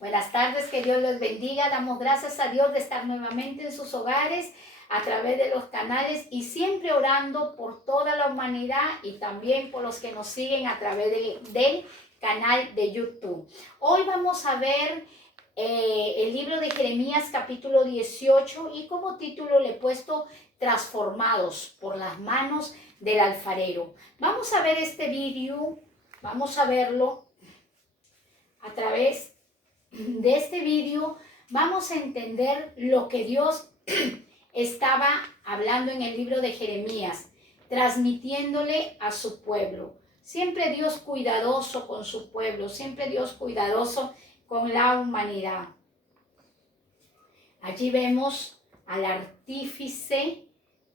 Buenas tardes, que Dios los bendiga. Damos gracias a Dios de estar nuevamente en sus hogares a través de los canales y siempre orando por toda la humanidad y también por los que nos siguen a través del canal de YouTube. Hoy vamos a ver el libro de Jeremías capítulo 18 y como título le he puesto Transformados por las manos del alfarero. Vamos a ver este vídeo, vamos a verlo a través de este vídeo. Vamos a entender lo que Dios estaba hablando en el libro de Jeremías, transmitiéndole a su pueblo. Siempre Dios cuidadoso con su pueblo, siempre Dios cuidadoso con la humanidad. Allí vemos al artífice,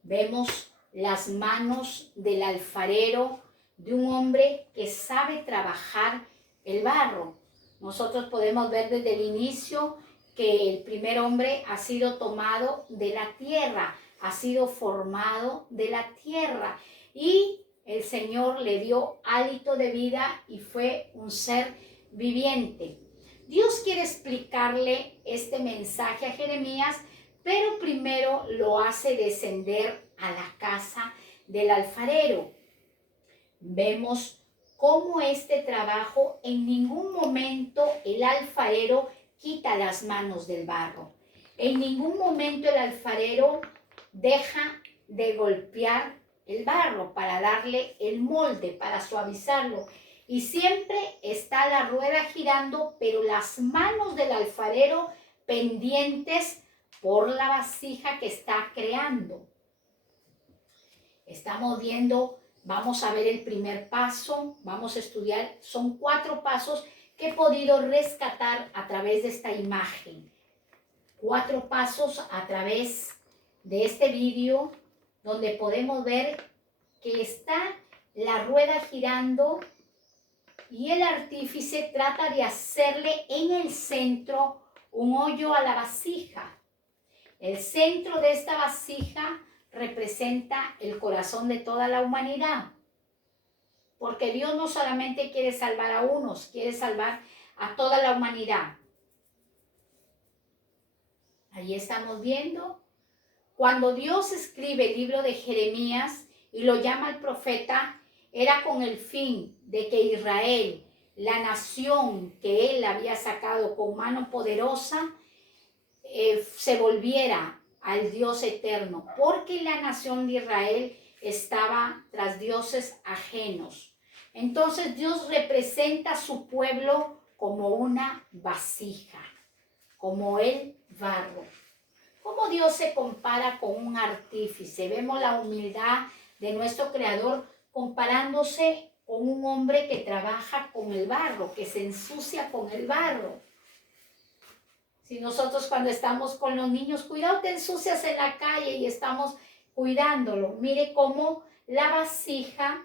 vemos las manos del alfarero, de un hombre que sabe trabajar el barro. Nosotros podemos ver desde el inicio que el primer hombre ha sido tomado de la tierra, ha sido formado de la tierra y el Señor le dio hálito de vida y fue un ser viviente. Dios quiere explicarle este mensaje a Jeremías, pero primero lo hace descender a la casa del alfarero. Vemos cómo este trabajo en ningún momento el alfarero quita las manos del barro. En ningún momento el alfarero deja de golpear el barro para darle el molde, para suavizarlo. Y siempre está la rueda girando, pero las manos del alfarero pendientes por la vasija que está creando. Estamos viendo, vamos a ver el primer paso, vamos a estudiar, son 4 pasos que he podido rescatar a través de esta imagen. 4 pasos a través de este vídeo donde podemos ver que está la rueda girando y el artífice trata de hacerle en el centro un hoyo a la vasija. El centro de esta vasija representa el corazón de toda la humanidad. Porque Dios no solamente quiere salvar a unos, quiere salvar a toda la humanidad. Ahí estamos viendo. Cuando Dios escribe el libro de Jeremías y lo llama al profeta, era con el fin de que Israel, la nación que él había sacado con mano poderosa, se volviera al Dios eterno, porque la nación de Israel estaba tras dioses ajenos. Entonces Dios representa a su pueblo como una vasija, como el barro. ¿Cómo Dios se compara con un artífice? Vemos la humildad de nuestro Creador comparándose con un hombre que trabaja con el barro, que se ensucia con el barro. Si nosotros cuando estamos con los niños, cuidado, te ensucias en la calle y estamos cuidándolo. Mire cómo la vasija,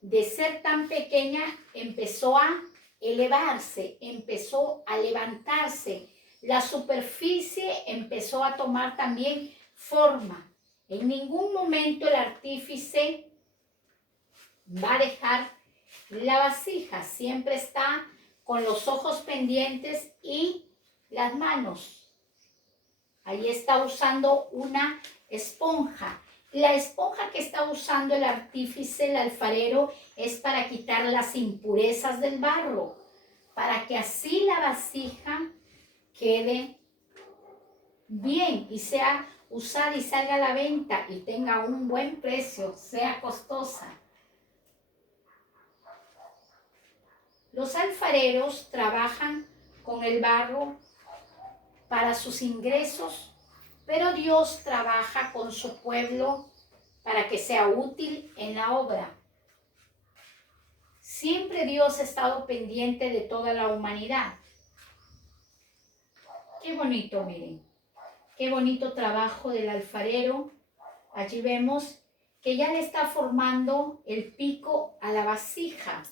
de ser tan pequeña, empezó a elevarse, empezó a levantarse. La superficie empezó a tomar también forma. En ningún momento el artífice va a dejar la vasija. Siempre está con los ojos pendientes y las manos. Ahí está usando una esponja. La esponja que está usando el artífice, el alfarero, es para quitar las impurezas del barro, para que así la vasija quede bien y sea usada y salga a la venta y tenga un buen precio, sea costosa. Los alfareros trabajan con el barro para sus ingresos, pero Dios trabaja con su pueblo para que sea útil en la obra. Siempre Dios ha estado pendiente de toda la humanidad. Qué bonito, miren. Qué bonito trabajo del alfarero. Allí vemos que ya le está formando el pico a la vasija.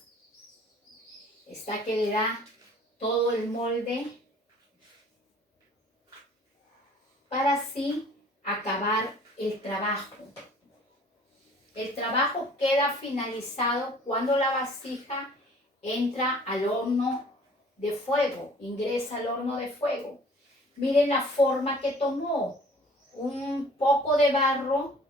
Está que le da todo el molde para así acabar el trabajo. El trabajo queda finalizado cuando la vasija entra al horno de fuego, ingresa al horno de fuego. Miren la forma que tomó. Un poco de barro,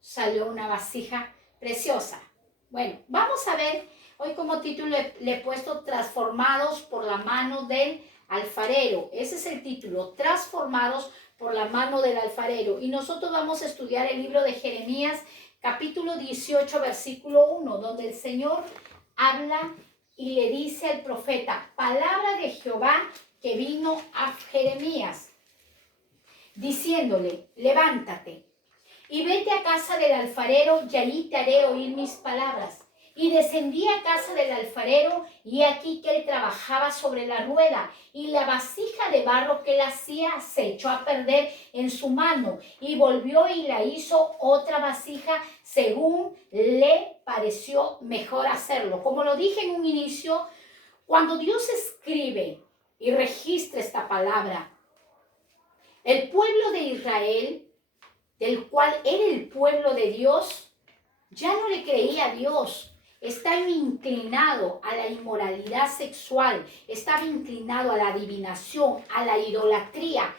salió una vasija preciosa. Bueno, vamos a ver, hoy como título le he puesto Transformados por la mano del alfarero. Ese es el título, Transformados por la mano del alfarero. Y nosotros vamos a estudiar el libro de Jeremías, capítulo 18, versículo 1, donde el Señor habla y le dice al profeta, palabra de Jehová que vino a Jeremías, diciéndole, levántate y vete a casa del alfarero, y allí te haré oír mis palabras. Y descendí a casa del alfarero, y aquí que él trabajaba sobre la rueda, y la vasija de barro que él hacía se echó a perder en su mano, y volvió y la hizo otra vasija según le pareció mejor hacerlo. Como lo dije en un inicio, cuando Dios escribe y registra esta palabra, el pueblo de Israel, del cual era el pueblo de Dios, ya no le creía a Dios. Estaba inclinado a la inmoralidad sexual, estaba inclinado a la adivinación, a la idolatría.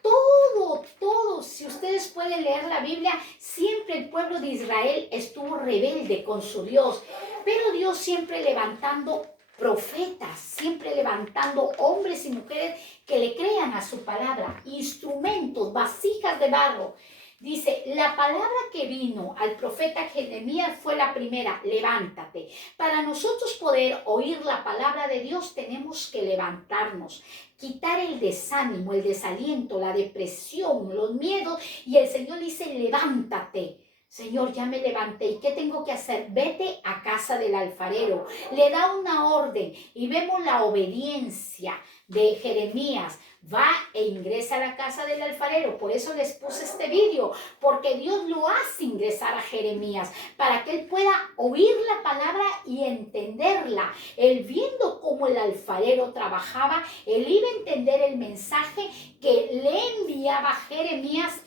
Todo, si ustedes pueden leer la Biblia, siempre el pueblo de Israel estuvo rebelde con su Dios, pero Dios siempre levantando profetas, siempre levantando hombres y mujeres que le crean a su palabra, instrumentos, vasijas de barro. Dice, la palabra que vino al profeta Jeremías fue la primera, levántate. Para nosotros poder oír la palabra de Dios tenemos que levantarnos, quitar el desánimo, el desaliento, la depresión, los miedos. Y el Señor dice, levántate. Señor, ya me levanté. ¿Y qué tengo que hacer? Vete a casa del alfarero. Le da una orden y vemos la obediencia de Jeremías. Va e ingresa a la casa del alfarero. Por eso les puse este vídeo, porque Dios lo hace ingresar a Jeremías para que él pueda oír la palabra y entenderla. Él viendo cómo el alfarero trabajaba, él iba a entender el mensaje que le enviaba Jeremías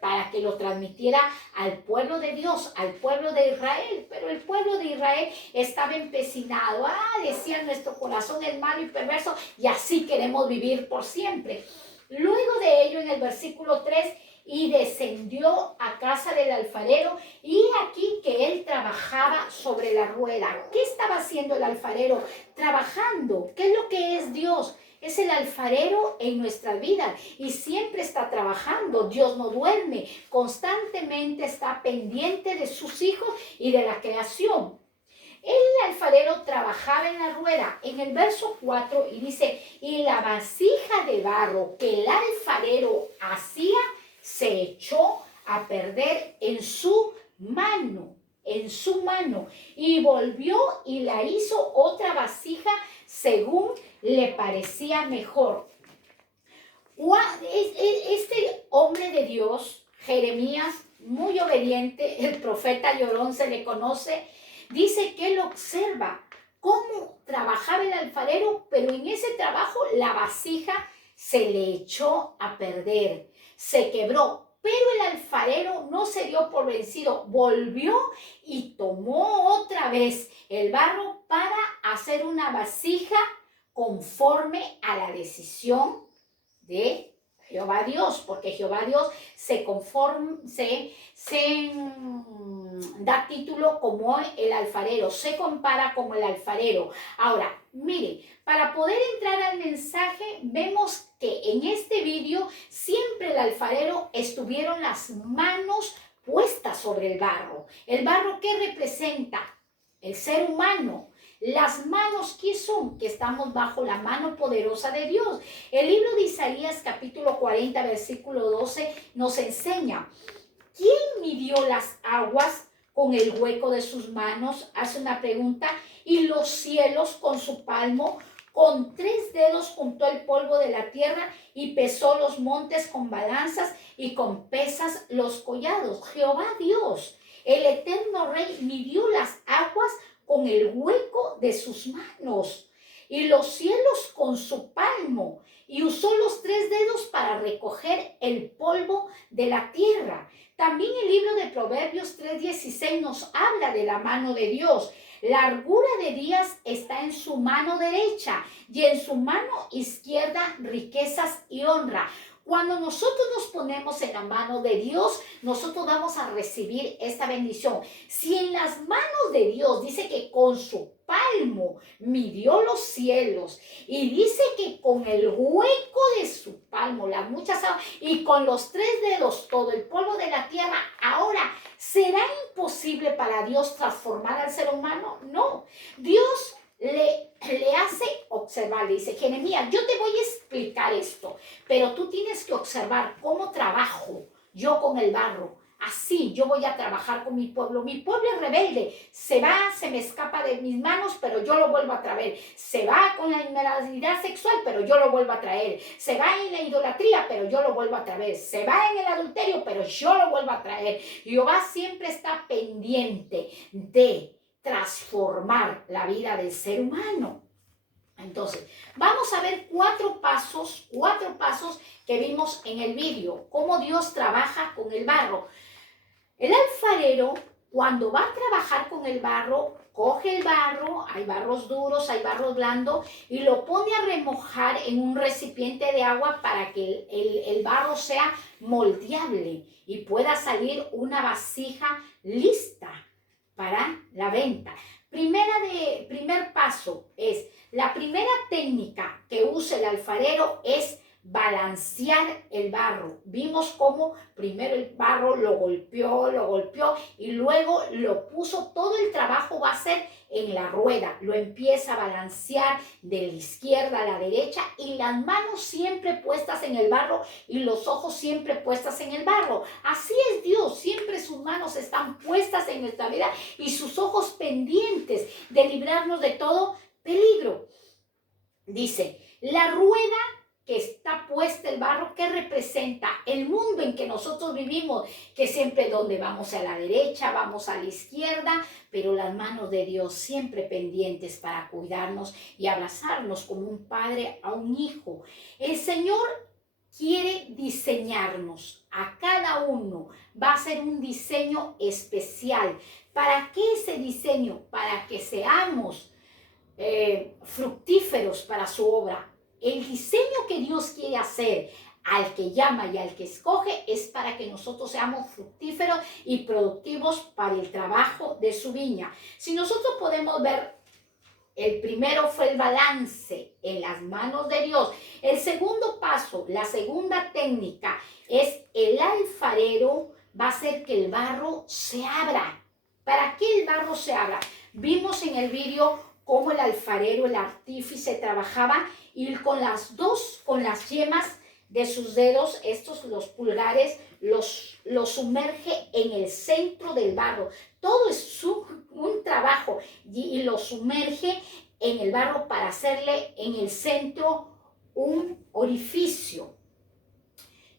para que lo transmitiera al pueblo de Dios, al pueblo de Israel. Pero el pueblo de Israel estaba empecinado. Decía, nuestro corazón es malo y perverso y así queremos vivir por siempre. Luego de ello, en el versículo 3, y descendió a casa del alfarero, y aquí que él trabajaba sobre la rueda. ¿Qué estaba haciendo el alfarero? Trabajando. ¿Qué es lo que es Dios? Es el alfarero en nuestras vidas y siempre está trabajando. Dios no duerme, constantemente está pendiente de sus hijos y de la creación. El alfarero trabajaba en la rueda, en el verso 4, y dice, y la vasija de barro que el alfarero hacía se echó a perder en su mano, y volvió y la hizo otra vasija según le parecía mejor. Este hombre de Dios, Jeremías, muy obediente, el profeta llorón se le conoce, dice que él observa cómo trabajaba el alfarero, pero en ese trabajo la vasija se le echó a perder, se quebró. Pero el alfarero no se dio por vencido, volvió y tomó otra vez el barro para hacer una vasija conforme a la decisión de Jehová Dios, porque Jehová Dios se da título como el alfarero, se compara como el alfarero. Ahora, mire, para poder entrar al mensaje, vemos que en este vídeo siempre el alfarero estuvieron las manos puestas sobre el barro. ¿El barro qué representa? El ser humano. Las manos, ¿qué son? Que estamos bajo la mano poderosa de Dios. El libro de Isaías, capítulo 40, versículo 12, nos enseña, ¿quién midió las aguas con el hueco de sus manos? Hace una pregunta. Y los cielos con su palmo, con 3 dedos juntó el polvo de la tierra y pesó los montes con balanzas y con pesas los collados. Jehová Dios, el eterno Rey, midió las aguas con el hueco de sus manos y los cielos con su palmo, y usó los 3 dedos para recoger el polvo de la tierra. También el libro de Proverbios 3:16 nos habla de la mano de Dios. Largura de días está en su mano derecha y en su mano izquierda riquezas y honra. Cuando nosotros nos ponemos en la mano de Dios, nosotros vamos a recibir esta bendición. Si en las manos de Dios dice que con su palmo midió los cielos y dice que con el hueco de su palmo, las muchas aguas, y con los 3 dedos todo el polvo de la tierra, ahora, ¿será imposible para Dios transformar al ser humano? No. Dios le hace observar, le dice, Jeremías, yo te voy a explicar esto, pero tú tienes que observar cómo trabajo yo con el barro. Así yo voy a trabajar con mi pueblo. Mi pueblo es rebelde. Se va, se me escapa de mis manos, pero yo lo vuelvo a traer. Se va con la inmoralidad sexual, pero yo lo vuelvo a traer. Se va en la idolatría, pero yo lo vuelvo a traer. Se va en el adulterio, pero yo lo vuelvo a traer. Jehová siempre está pendiente de transformar la vida del ser humano. Entonces, vamos a ver cuatro pasos que vimos en el vídeo, cómo Dios trabaja con el barro. El alfarero, cuando va a trabajar con el barro, coge el barro, hay barros duros, hay barro blando, y lo pone a remojar en un recipiente de agua para que el barro sea moldeable y pueda salir una vasija lista para la venta. Primer paso es, la primera técnica que usa el alfarero es balancear el barro. Vimos cómo primero el barro lo golpeó y luego lo puso, todo el trabajo va a ser en la rueda, lo empieza a balancear de la izquierda a la derecha y las manos siempre puestas en el barro y los ojos siempre puestas en el barro. Así es Dios, siempre sus manos están puestas en nuestra vida y sus ojos pendientes de librarnos de todo peligro. Dice, la rueda que está puesta el barro, que representa el mundo en que nosotros vivimos, que siempre donde vamos a la derecha, vamos a la izquierda, pero las manos de Dios siempre pendientes para cuidarnos y abrazarnos como un padre a un hijo. El Señor quiere diseñarnos a cada uno, va a ser un diseño especial. ¿Para qué ese diseño? Para que seamos fructíferos para su obra. El diseño que Dios quiere hacer al que llama y al que escoge es para que nosotros seamos fructíferos y productivos para el trabajo de su viña. Si nosotros podemos ver, el primero fue el balance en las manos de Dios. El segundo paso, la segunda técnica es el alfarero va a hacer que el barro se abra. ¿Para qué el barro se abra? Vimos en el vídeo cómo el alfarero, el artífice trabajaba y con las yemas de sus dedos, los pulgares, los sumerge en el centro del barro. Todo es un trabajo y lo sumerge en el barro para hacerle en el centro un orificio.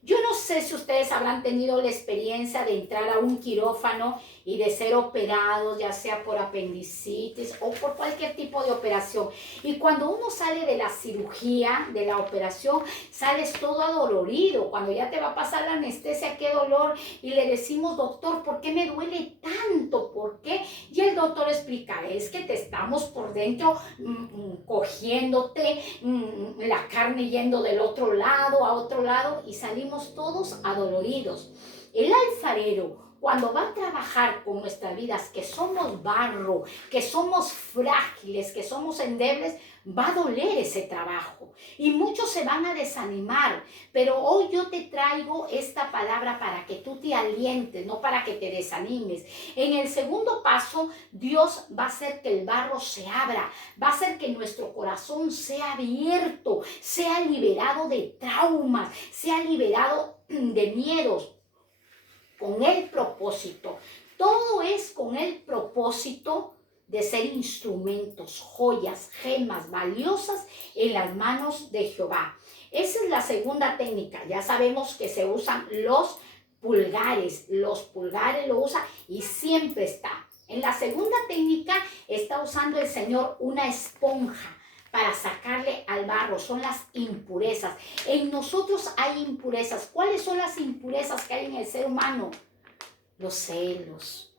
Yo no sé si ustedes habrán tenido la experiencia de entrar a un quirófano y de ser operados, ya sea por apendicitis o por cualquier tipo de operación. Y cuando uno sale de la cirugía, de la operación, sales todo adolorido. Cuando ya te va a pasar la anestesia, qué dolor. Y le decimos, doctor, ¿por qué me duele tanto? ¿Por qué? Y el doctor explica, es que te estamos por dentro cogiéndote, la carne yendo del otro lado a otro lado y salimos todos adoloridos. El alfarero, cuando va a trabajar con nuestras vidas, que somos barro, que somos frágiles, que somos endebles, va a doler ese trabajo y muchos se van a desanimar, pero hoy yo te traigo esta palabra para que tú te alientes, no para que te desanimes. En el segundo paso, Dios va a hacer que el barro se abra, va a hacer que nuestro corazón sea abierto, sea liberado de traumas, sea liberado de miedos, con el propósito. Todo es con el propósito de ser instrumentos, joyas, gemas valiosas en las manos de Jehová. Esa es la segunda técnica. Ya sabemos que se usan los pulgares. Los pulgares lo usa y siempre está. En la segunda técnica está usando el Señor una esponja para sacarle al barro. Son las impurezas. En nosotros hay impurezas. ¿Cuáles son las impurezas que hay en el ser humano? Los celos,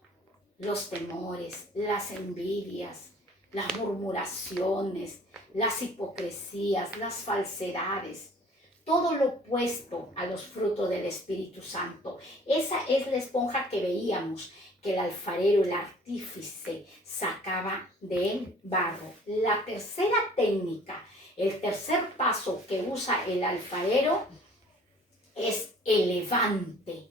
los temores, las envidias, las murmuraciones, las hipocresías, las falsedades, todo lo opuesto a los frutos del Espíritu Santo. Esa es la esponja que veíamos que el alfarero, el artífice, sacaba del barro. La tercera técnica, el tercer paso que usa el alfarero es el levante.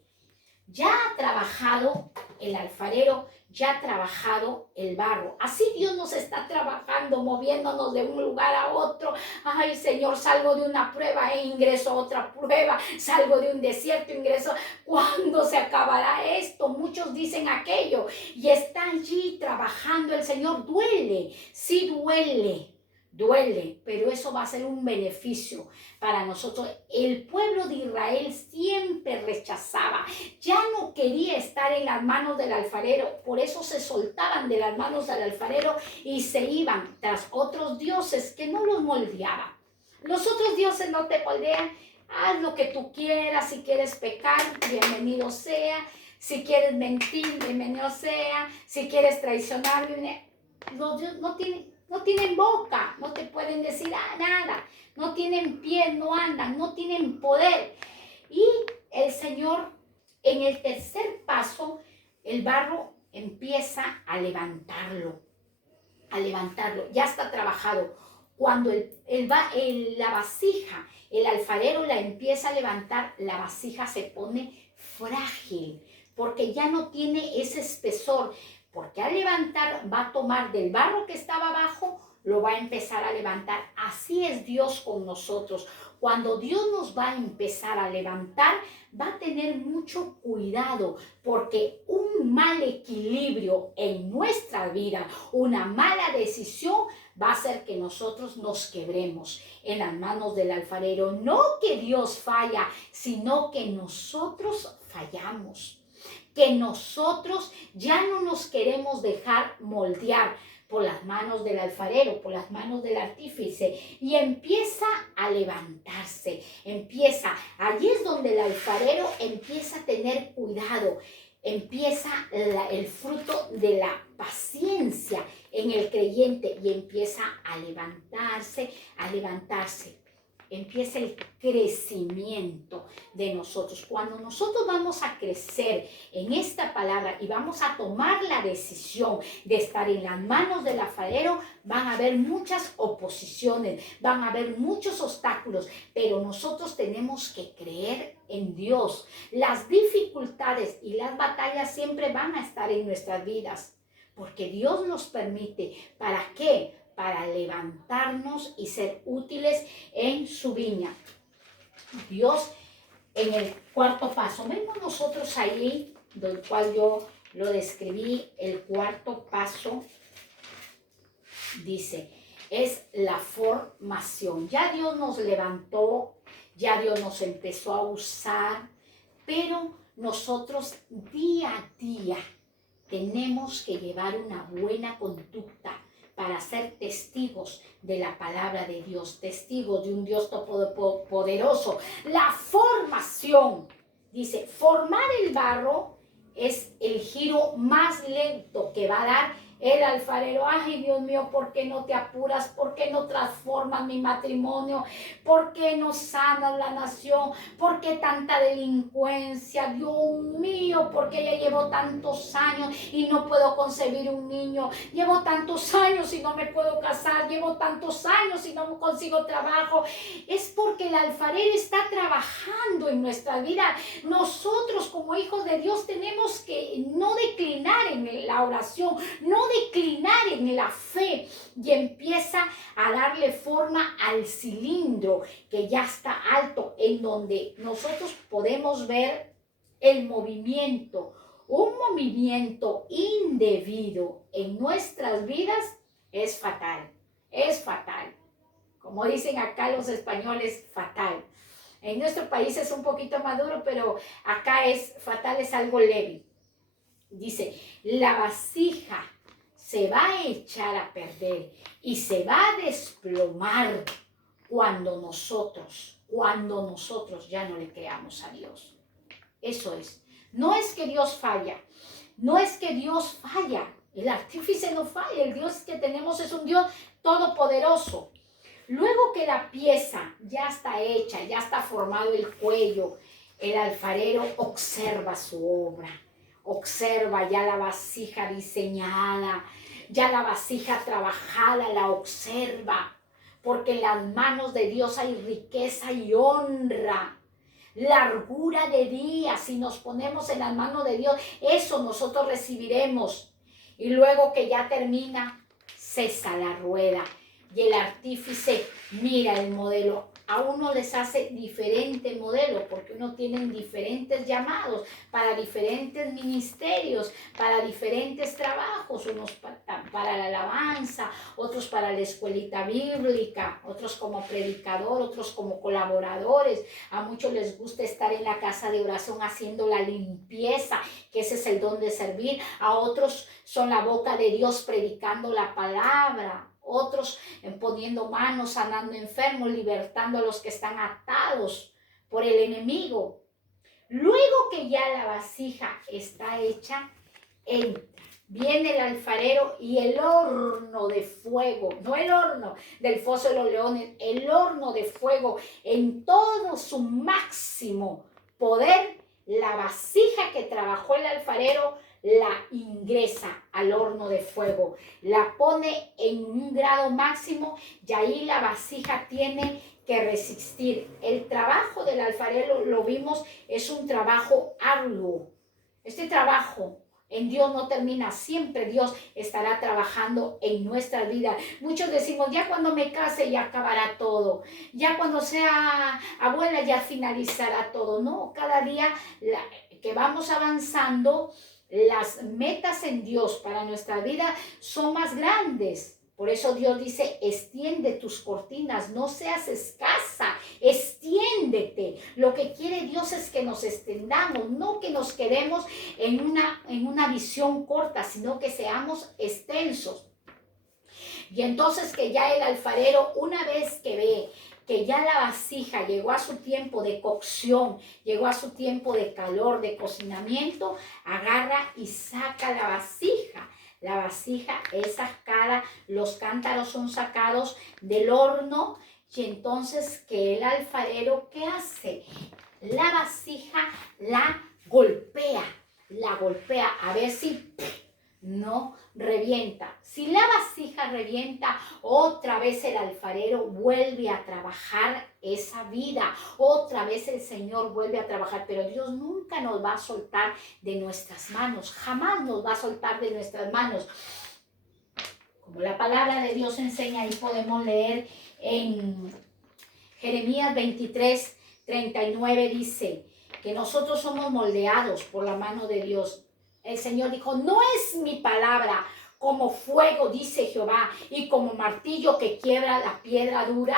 Ya ha trabajado el alfarero, ya ha trabajado el barro. Así Dios nos está trabajando, moviéndonos de un lugar a otro. Ay, Señor, salgo de una prueba e ingreso a otra prueba. Salgo de un desierto, ingreso. ¿Cuándo se acabará esto? Muchos dicen aquello. Y está allí trabajando el Señor. Duele, sí duele. Duele, pero eso va a ser un beneficio para nosotros. El pueblo de Israel siempre rechazaba, ya no quería estar en las manos del alfarero, por eso se soltaban de las manos del alfarero y se iban tras otros dioses que no los moldeaban. Los otros dioses no te moldean, haz lo que tú quieras, si quieres pecar, bienvenido sea, si quieres mentir, bienvenido sea, si quieres traicionar, los dioses no tienen boca, no te pueden decir nada, no tienen pies, no andan, no tienen poder. Y el Señor, en el tercer paso, el barro empieza a levantarlo, ya está trabajado. Cuando la vasija, el alfarero la empieza a levantar, la vasija se pone frágil, porque ya no tiene ese espesor. Porque al levantar va a tomar del barro que estaba abajo, lo va a empezar a levantar. Así es Dios con nosotros. Cuando Dios nos va a empezar a levantar, va a tener mucho cuidado, porque un mal equilibrio en nuestra vida, una mala decisión, va a hacer que nosotros nos quebremos en las manos del alfarero. No que Dios falla, sino que nosotros fallamos. Que nosotros ya no nos queremos dejar moldear por las manos del alfarero, por las manos del artífice, y empieza a levantarse, allí es donde el alfarero empieza a tener cuidado, empieza el fruto de la paciencia en el creyente y empieza a levantarse, empieza el crecimiento de nosotros. Cuando nosotros vamos a crecer en esta palabra y vamos a tomar la decisión de estar en las manos del alfarero, van a haber muchas oposiciones, van a haber muchos obstáculos, pero nosotros tenemos que creer en Dios. Las dificultades y las batallas siempre van a estar en nuestras vidas, porque Dios nos permite. ¿Para qué? Para levantarnos y ser útiles en su viña. Dios, en el cuarto paso, vemos nosotros ahí, del cual yo lo describí, el cuarto paso, dice, es la formación. Ya Dios nos levantó, ya Dios nos empezó a usar, pero nosotros día a día tenemos que llevar una buena conducta para ser testigos de la palabra de Dios, testigos de un Dios todopoderoso. La formación, dice, formar el barro es el giro más lento que va a dar el alfarero. Ay, Dios mío, ¿por qué no te apuras? ¿Por qué no transformas mi matrimonio? ¿Por qué no sanas la nación? ¿Por qué tanta delincuencia? Dios mío, ¿por qué ya llevo tantos años y no puedo concebir un niño? Llevo tantos años y no me puedo casar. Llevo tantos años y no consigo trabajo. Es porque el alfarero está trabajando en nuestra vida. Nosotros como hijos de Dios tenemos que no declinar en la oración, no declinar en la fe, y empieza a darle forma al cilindro que ya está alto, en donde nosotros podemos ver el movimiento. Un movimiento indebido en nuestras vidas es fatal, como dicen acá los españoles, fatal. En nuestro país es un poquito más duro, pero acá es fatal, es algo leve. Dice, la vasija se va a echar a perder y se va a desplomar cuando nosotros ya no le creamos a Dios. Eso es. No es que Dios falla, No es que Dios falla, el artífice no falla, el Dios que tenemos es un Dios todopoderoso. Luego que la pieza ya está hecha, ya está formado el cuello, el alfarero observa su obra, observa ya la vasija diseñada, ya la vasija trabajada, la observa, porque en las manos de Dios hay riqueza y honra, largura de días. Si nos ponemos en las manos de Dios, eso nosotros recibiremos. Y luego que ya termina, cesa la rueda y el artífice mira el modelo. A uno les hace diferente modelo porque uno tiene diferentes llamados para diferentes ministerios, para diferentes trabajos, unos para la alabanza, otros para la escuelita bíblica, otros como predicador, otros como colaboradores. A muchos les gusta estar en la casa de oración haciendo la limpieza, que ese es el don de servir. A otros son la boca de Dios predicando la palabra. Otros poniendo manos, sanando enfermos, libertando a los que están atados por el enemigo. Luego que ya la vasija está hecha, entra. Viene el alfarero y el horno de fuego, no el horno del foso de los leones, el horno de fuego en todo su máximo poder. La vasija que trabajó el alfarero la ingresa al horno de fuego, la pone en un grado máximo y ahí la vasija tiene que resistir. El trabajo del alfarero, lo vimos, es un trabajo arduo. Este trabajo en Dios no termina, siempre Dios estará trabajando en nuestra vida. Muchos decimos, ya cuando me case ya acabará todo, ya cuando sea abuela ya finalizará todo. No, cada día que vamos avanzando, las metas en Dios para nuestra vida son más grandes. Por eso Dios dice, extiende tus cortinas, no seas escasa, extiéndete. Lo que quiere Dios es que nos extendamos, no que nos quedemos en una visión corta, sino que seamos extensos. Y entonces que ya el alfarero, una vez que ve que ya la vasija llegó a su tiempo de cocción, llegó a su tiempo de calor, de cocinamiento, agarra y saca la vasija. La vasija es sacada, los cántaros son sacados del horno y entonces que el alfarero, ¿qué hace? La vasija la golpea a ver si no revienta. Si la vasija revienta, otra vez el alfarero vuelve a trabajar esa vida. Otra vez el Señor vuelve a trabajar. Pero Dios nunca nos va a soltar de nuestras manos. Jamás nos va a soltar de nuestras manos. Como la palabra de Dios enseña, ahí podemos leer en Jeremías 23, 39, dice que nosotros somos moldeados por la mano de Dios. El Señor dijo, no es mi palabra como fuego, dice Jehová, y como martillo que quiebra la piedra dura.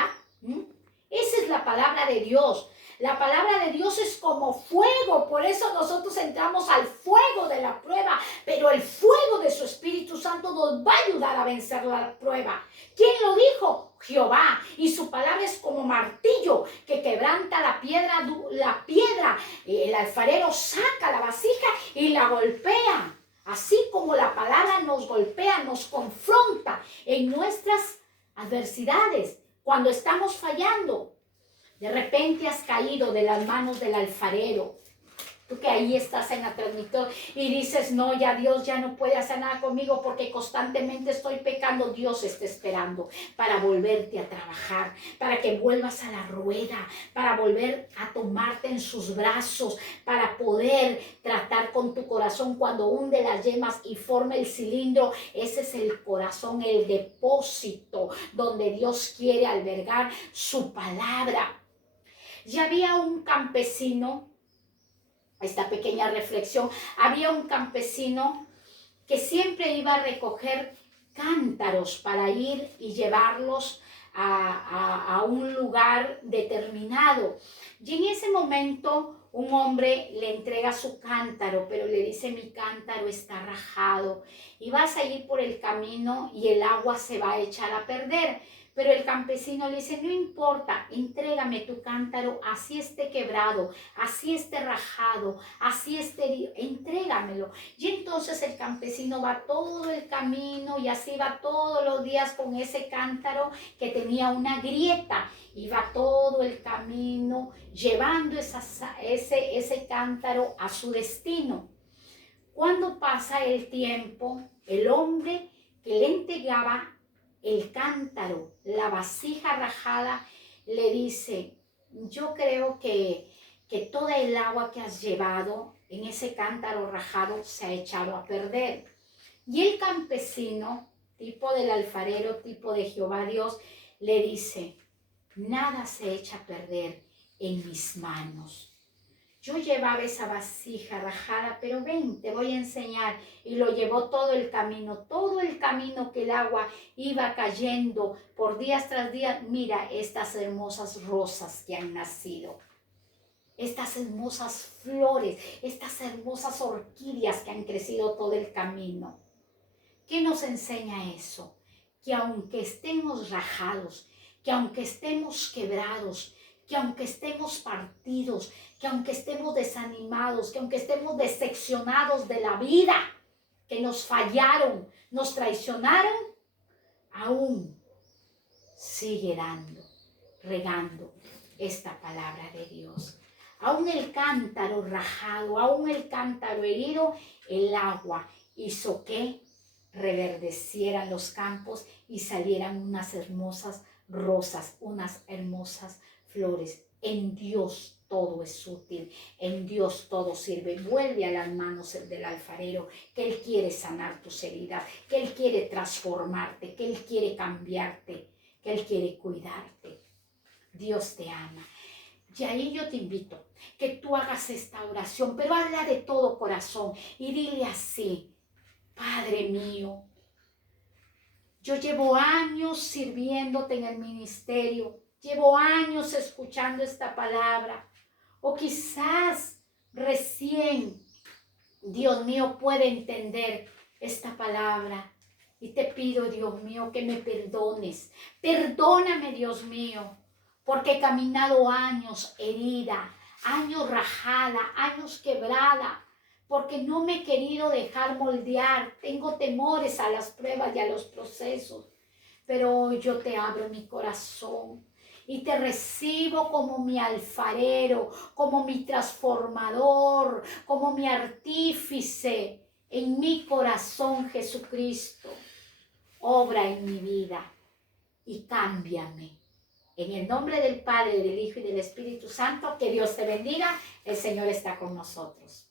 Esa es la palabra de Dios. La palabra de Dios es como fuego, por eso nosotros entramos al fuego de la prueba, pero el fuego de su Espíritu Santo nos va a ayudar a vencer la prueba. ¿Quién lo dijo? Jehová. Y su palabra es como martillo que quebranta la piedra. El alfarero saca la vasija y la golpea. Así como la palabra nos golpea, nos confronta en nuestras adversidades, cuando estamos fallando. De repente has caído de las manos del alfarero. Tú que ahí estás en la transmisión y dices, no, ya Dios ya no puede hacer nada conmigo porque constantemente estoy pecando. Dios está esperando para volverte a trabajar, para que vuelvas a la rueda, para volver a tomarte en sus brazos, para poder tratar con tu corazón cuando hunde las yemas y forma el cilindro. Ese es el corazón, el depósito donde Dios quiere albergar su palabra. Ya había un campesino, esta pequeña reflexión, había un campesino que siempre iba a recoger cántaros para ir y llevarlos a un lugar determinado. Y en ese momento un hombre le entrega su cántaro, pero le dice, mi cántaro está rajado y vas a ir por el camino y el agua se va a echar a perder. Pero el campesino le dice, no importa, entrégame tu cántaro, así esté quebrado, así esté rajado, así esté herido, entrégamelo. Y entonces el campesino va todo el camino y así va todos los días con ese cántaro que tenía una grieta. Y va todo el camino llevando ese cántaro a su destino. Cuando pasa el tiempo, el hombre que le entregaba el cántaro, la vasija rajada, le dice, yo creo que toda el agua que has llevado en ese cántaro rajado se ha echado a perder. Y el campesino, tipo del alfarero, tipo de Jehová Dios, le dice, nada se echa a perder en mis manos. Yo llevaba esa vasija rajada, pero ven, te voy a enseñar. Y lo llevó todo el camino que el agua iba cayendo por días tras días. Mira estas hermosas rosas que han nacido. Estas hermosas flores, estas hermosas orquídeas que han crecido todo el camino. ¿Qué nos enseña eso? Que aunque estemos rajados, que aunque estemos quebrados, que aunque estemos partidos, que aunque estemos desanimados, que aunque estemos decepcionados de la vida, que nos fallaron, nos traicionaron, aún sigue regando esta palabra de Dios. Aún el cántaro rajado, aún el cántaro herido, el agua hizo que reverdecieran los campos y salieran unas hermosas rosas, unas hermosas flores. En Dios todo es útil, en Dios todo sirve. Vuelve a las manos del alfarero, que Él quiere sanar tus heridas, que Él quiere transformarte, que Él quiere cambiarte, que Él quiere cuidarte. Dios te ama. Y ahí yo te invito que tú hagas esta oración, pero hazla de todo corazón y dile así, Padre mío, yo llevo años sirviéndote en el ministerio, llevo años escuchando esta palabra, o quizás recién, Dios mío, puede entender esta palabra. Y te pido, Dios mío, que me perdones. Perdóname, Dios mío, porque he caminado años herida, años rajada, años quebrada, porque no me he querido dejar moldear. Tengo temores a las pruebas y a los procesos. Pero hoy yo te abro mi corazón y te recibo como mi alfarero, como mi transformador, como mi artífice. En mi corazón, Jesucristo, obra en mi vida y cámbiame. En el nombre del Padre, del Hijo y del Espíritu Santo, que Dios te bendiga. El Señor está con nosotros.